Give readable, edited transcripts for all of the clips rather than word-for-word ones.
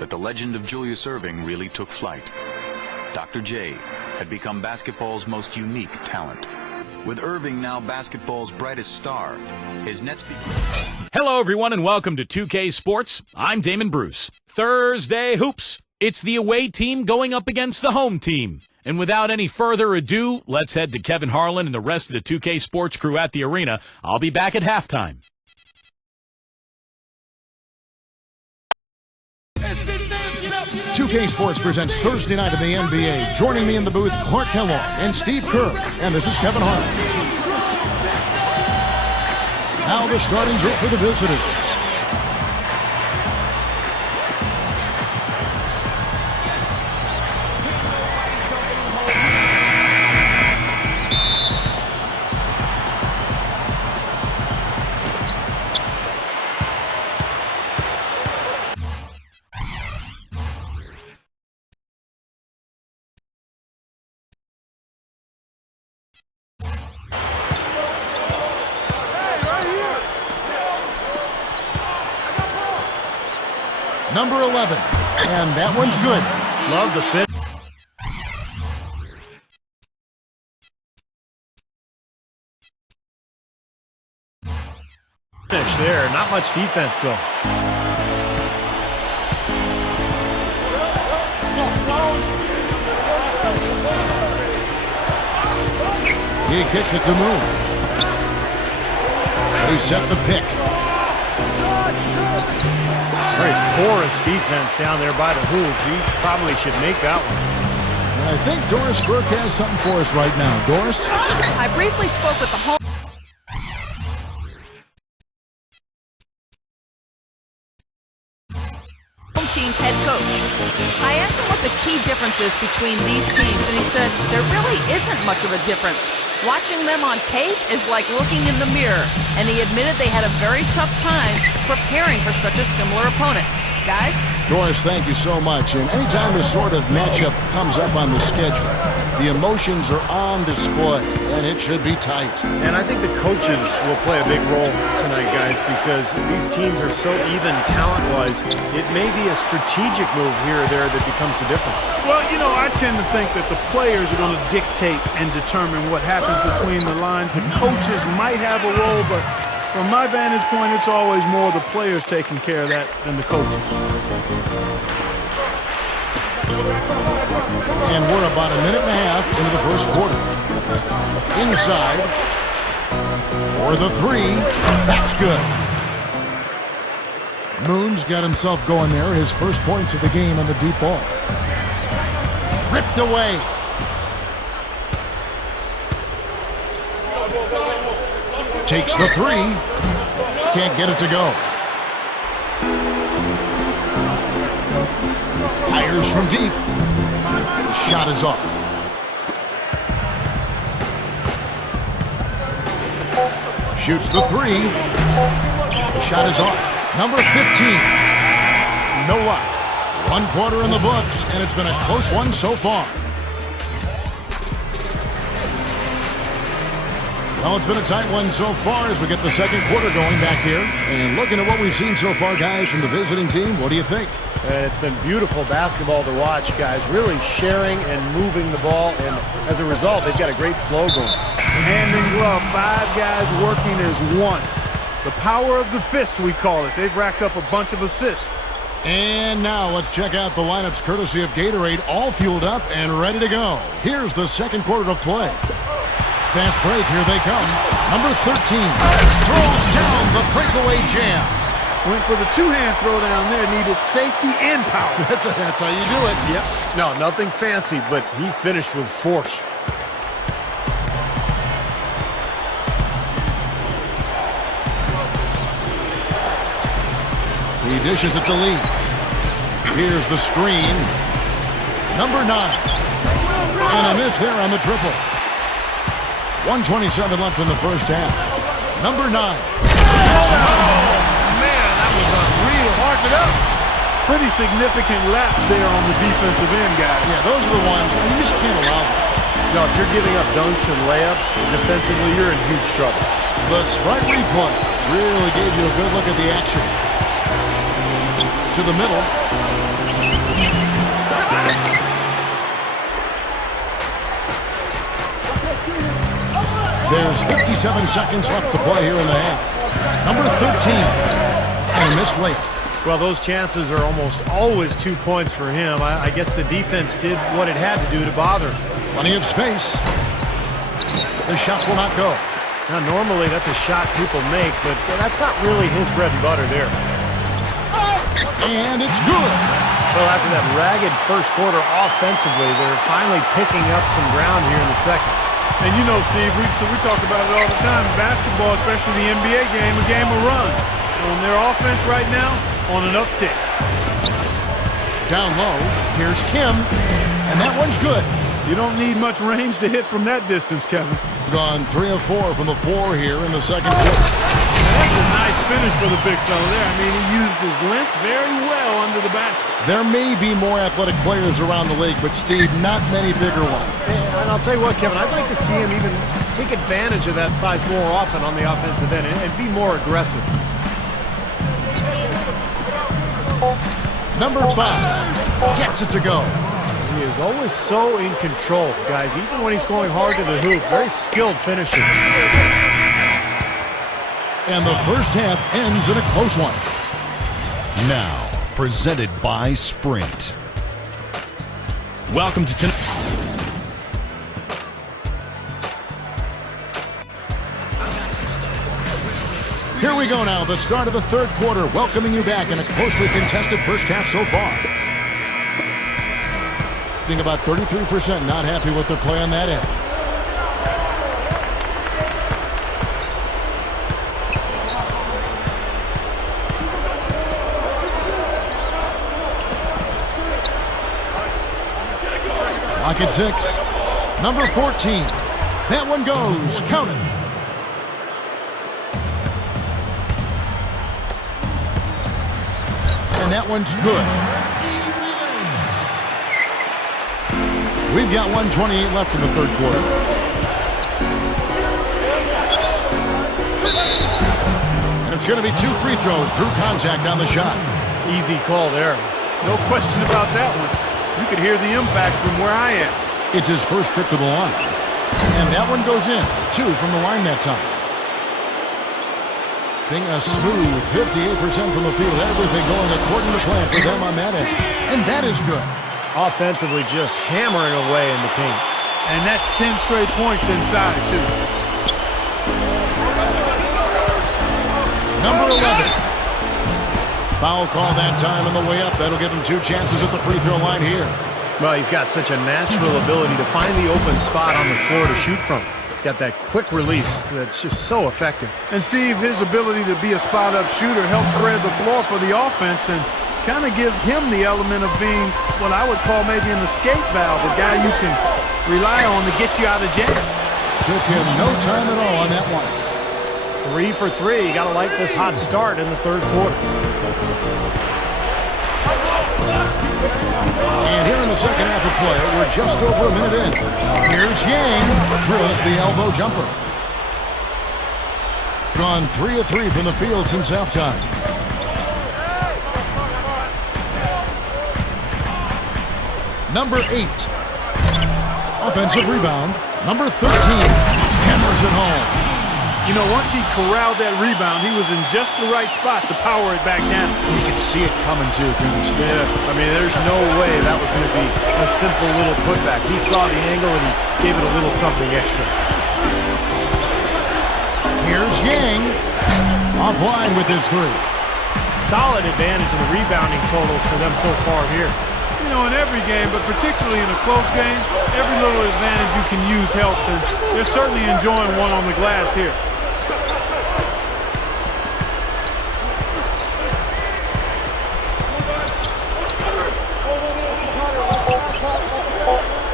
that the legend of Julius Erving really took flight. Dr. J had become basketball's most unique talent. With Erving now basketball's brightest star, his Nets Hello, everyone, and welcome to 2K Sports. I'm Damon Bruce. Thursday Hoops. It's the away team going up against the home team. And without any further ado, let's head to Kevin Harlan and the rest of the 2K Sports crew at the arena. I'll be back at halftime. 2K Sports presents Thursday night in the NBA. Joining me in the booth, Clark Kellogg and Steve Kerr. And this is Kevin Harlan. Now the starting group for the visitors. Number 11, and that one's good. Love the fit. Finish there. Not much defense, though. He kicks it to Moon. They set the pick. Very porous defense down there by the hoop. He probably should make that one. And I think Doris Burke has something for us right now. Doris? I briefly spoke with the home team's head coach. I asked him what the key difference is between these teams, and he said there really isn't much of a difference. Watching them on tape is like looking in the mirror, and he admitted they had a very tough time preparing for such a similar opponent. Guys? Doris, thank you so much. And anytime this sort of matchup comes up on the schedule, the emotions are on display, and it should be tight. And I think the coaches will play a big role tonight, guys, because these teams are so even talent-wise. It may be a strategic move here or there that becomes the difference. Well, you know, I tend to think that the players are going to dictate and determine what happens between the lines. The coaches might have a role, but from my vantage point, it's always more the players taking care of that than the coaches. And we're about a minute and a half into the first quarter. Inside for the three. That's good. Moon's got himself going there. His first points of the game on the deep ball. Ripped away. Takes the three. Can't get it to go. Fires from deep. The shot is off. Shoots the three. The shot is off. Number 15. No luck. 1 quarter in the books, and it's been a close one so far. Well, it's been a tight one so far as we get the second quarter going back here. And looking at what we've seen so far, guys, from the visiting team, what do you think? It's been beautiful basketball to watch, guys. Really sharing and moving the ball, and as a result, they've got a great flow going. Hand in glove, 5 guys working as one. The power of the fist, we call it. They've racked up a bunch of assists. And now let's check out the lineups courtesy of Gatorade, all fueled up and ready to go. Here's the second quarter of play. Fast break, here they come. Number 13 throws down the breakaway jam. Went for the two-hand throw down there, needed safety and power. That's how you do it. Yep. No, nothing fancy, but he finished with force. He dishes it to Lee. Here's the screen. Number 9. And a miss there on the triple. 1:27 left in the first half. Number 9. Oh, man, that was unreal. Mark it up. Pretty significant lapse there on the defensive end, guys. Yeah, those are the ones you just can't allow that. No, if you're giving up dunks and layups, defensively, you're in huge trouble. The Sprite replay really gave you a good look at the action. To the middle. There's 57 seconds left to play here in the half. Number 13. And a missed layup. Well, those chances are almost always 2 points for him. I guess the defense did what it had to do to bother him. Plenty of space. The shot will not go. Now, normally that's a shot people make, but that's not really his bread and butter there. And it's good. Well, after that ragged first quarter offensively, they're finally picking up some ground here in the second. And you know, Steve, we talk about it all the time. Basketball, especially the NBA game, a game of run. On their offense right now, on an uptick. Down low, here's Kim, and that one's good. You don't need much range to hit from that distance, Kevin. Gone 3 of 4 from the floor here in the second quarter. That's a nice finish for the big fella there. I mean, he used his length very well under the basket. There may be more athletic players around the league, but Steve, not many bigger ones. And I'll tell you what, Kevin, I'd like to see him even take advantage of that size more often on the offensive end and be more aggressive. Number 5 gets it to go. He is always so in control, guys, even when he's going hard to the hoop. Very skilled finisher. And the first half ends in a close one. Now, presented by Sprint. Welcome to tonight. Here we go now, the start of the third quarter, welcoming you back in a closely contested first half so far. Being about 33% not happy with their play on that end. Lock at 6. Number 14. That one goes. Count it. And that one's good. We've got 1:28 left in the third quarter. And it's going to be 2 free throws. Drew contact on the shot. Easy call there. No question about that one. You could hear the impact from where I am. It's his first trip to the line. And that one goes in. 2 from the line that time. Being a smooth 58% from the field. Everything going according to plan for them on that end. And that is good. Offensively just hammering away in the paint. And that's 10 straight points inside, too. Number 11. Foul call that time on the way up. That'll give him 2 chances at the free throw line here. Well, he's got such a natural ability to find the open spot on the floor to shoot from. He's got that quick release that's just so effective. And Steve, his ability to be a spot-up shooter helps spread the floor for the offense and kind of gives him the element of being what I would call maybe an escape valve, a guy you can rely on to get you out of jams. Took him no time at all on that one. 3 for 3. You got to like this hot start in the third quarter. And here in the second half of play, we're just over a minute in. Here's Yang. Drills the elbow jumper. Gone 3 of 3 from the field since halftime. Number 8. Offensive rebound. Number 13. Hammers it home. You know, once he corralled that rebound, he was in just the right spot to power it back down. You could see it coming too, couldn't you? Yeah, I mean, there's no way that was going to be a simple little putback. He saw the angle and he gave it a little something extra. Here's Yang. Offline with his 3. Solid advantage in the rebounding totals for them so far here. You know, in every game, but particularly in a close game, every little advantage you can use helps, and they're certainly enjoying one on the glass here.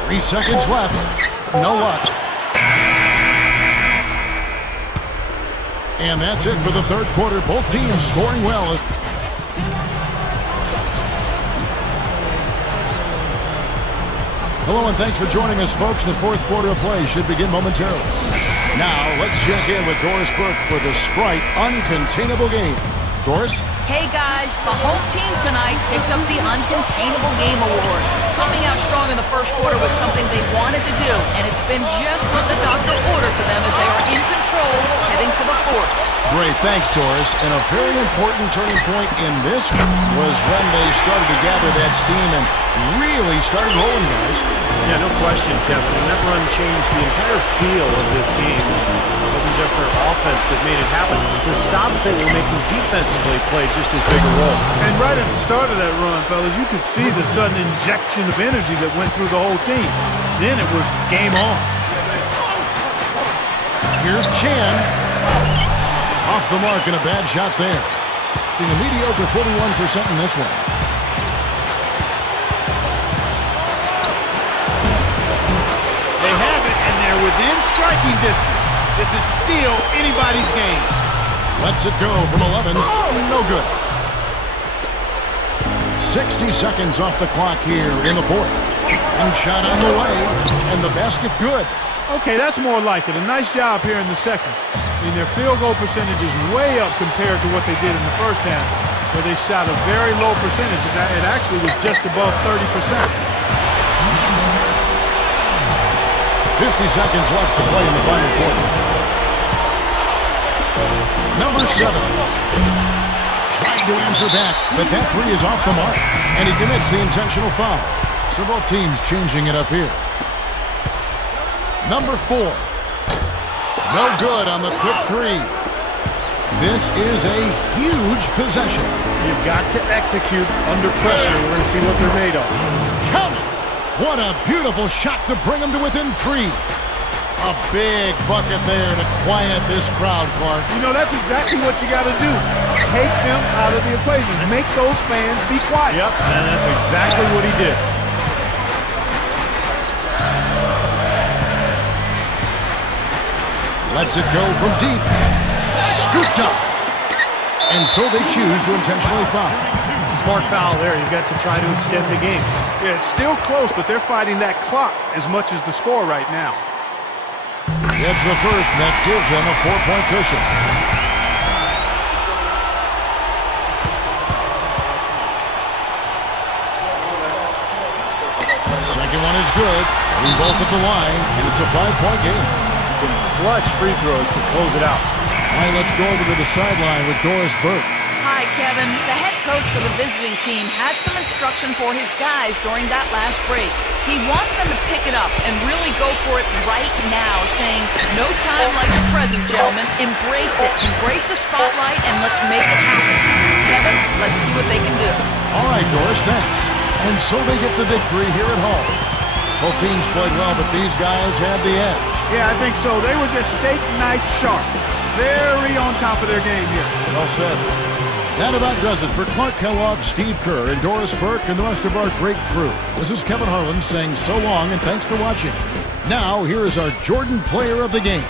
3 seconds left. No luck. And that's it for the third quarter. Both teams scoring well. Hello and thanks for joining us, folks. The fourth quarter of play should begin momentarily. Now, let's check in with Doris Burke for the Sprite Uncontainable Game. Doris? Hey guys, the home team tonight picks up the Uncontainable Game Award. Coming out strong in the first quarter was something they wanted to do, and it's been just what the doctor ordered for them as they are in control heading to the fourth. Great, thanks, Doris. And a very important turning point in this was when they started to gather that steam and really started rolling, guys. Yeah, no question, Kevin. And that run changed the entire feel of this game. It wasn't just their offense that made it happen. The stops they were making defensively played just as big a role. And right at the start of that run, fellas, you could see the sudden injection of energy that went through the whole team. Then it was game on. Here's Chan. Off the mark and a bad shot there. Being a mediocre 41% in this one. They have it, and they're within striking distance. This is still anybody's game. Lets it go from 11. No good. 60 seconds off the clock here in the fourth. And shot on the way. And the basket good. Okay, that's more like it. A nice job here in the second. I mean, their field goal percentage is way up compared to what they did in the first half, where they shot a very low percentage. It actually was just above 30%. 50 seconds left to play in the final quarter. Number 7. Trying to answer back, but that three is off the mark. And he commits the intentional foul. So both teams changing it up here. Number 4. No good on the quick three. This is a huge possession. You've got to execute under pressure. We're going to see what they're made of. Count it! What a beautiful shot to bring them to within 3. A big bucket there to quiet this crowd, Clark. You know, that's exactly what you got to do. Take them out of the equation. Make those fans be quiet. Yep, and that's exactly what he did. Lets it go from deep. Scooped up. And so they choose to intentionally foul. Smart foul there. You've got to try to extend the game. Yeah, it's still close, but they're fighting that clock as much as the score right now. That's the first, and that gives them a 4-point cushion. The second one is good. We both at the line, and it's a 5-point game. Some clutch free throws to close it out. All right, let's go over to the sideline with Doris Burke. Hi, Kevin. The head coach for the visiting team had some instruction for his guys during that last break. He wants them to pick it up and really go for it right now, saying, no time like the present, gentlemen. Embrace it. Embrace the spotlight, and let's make it happen. Kevin, let's see what they can do. All right, Doris, thanks. And so they get the victory here at home. Both teams played well, but these guys had the edge. Yeah, I think so. They were just steak knife sharp. Very on top of their game here. Well said. That about does it for Clark Kellogg, Steve Kerr, and Doris Burke, and the rest of our great crew. This is Kevin Harlan saying so long and thanks for watching. Now, here is our Jordan Player of the Game.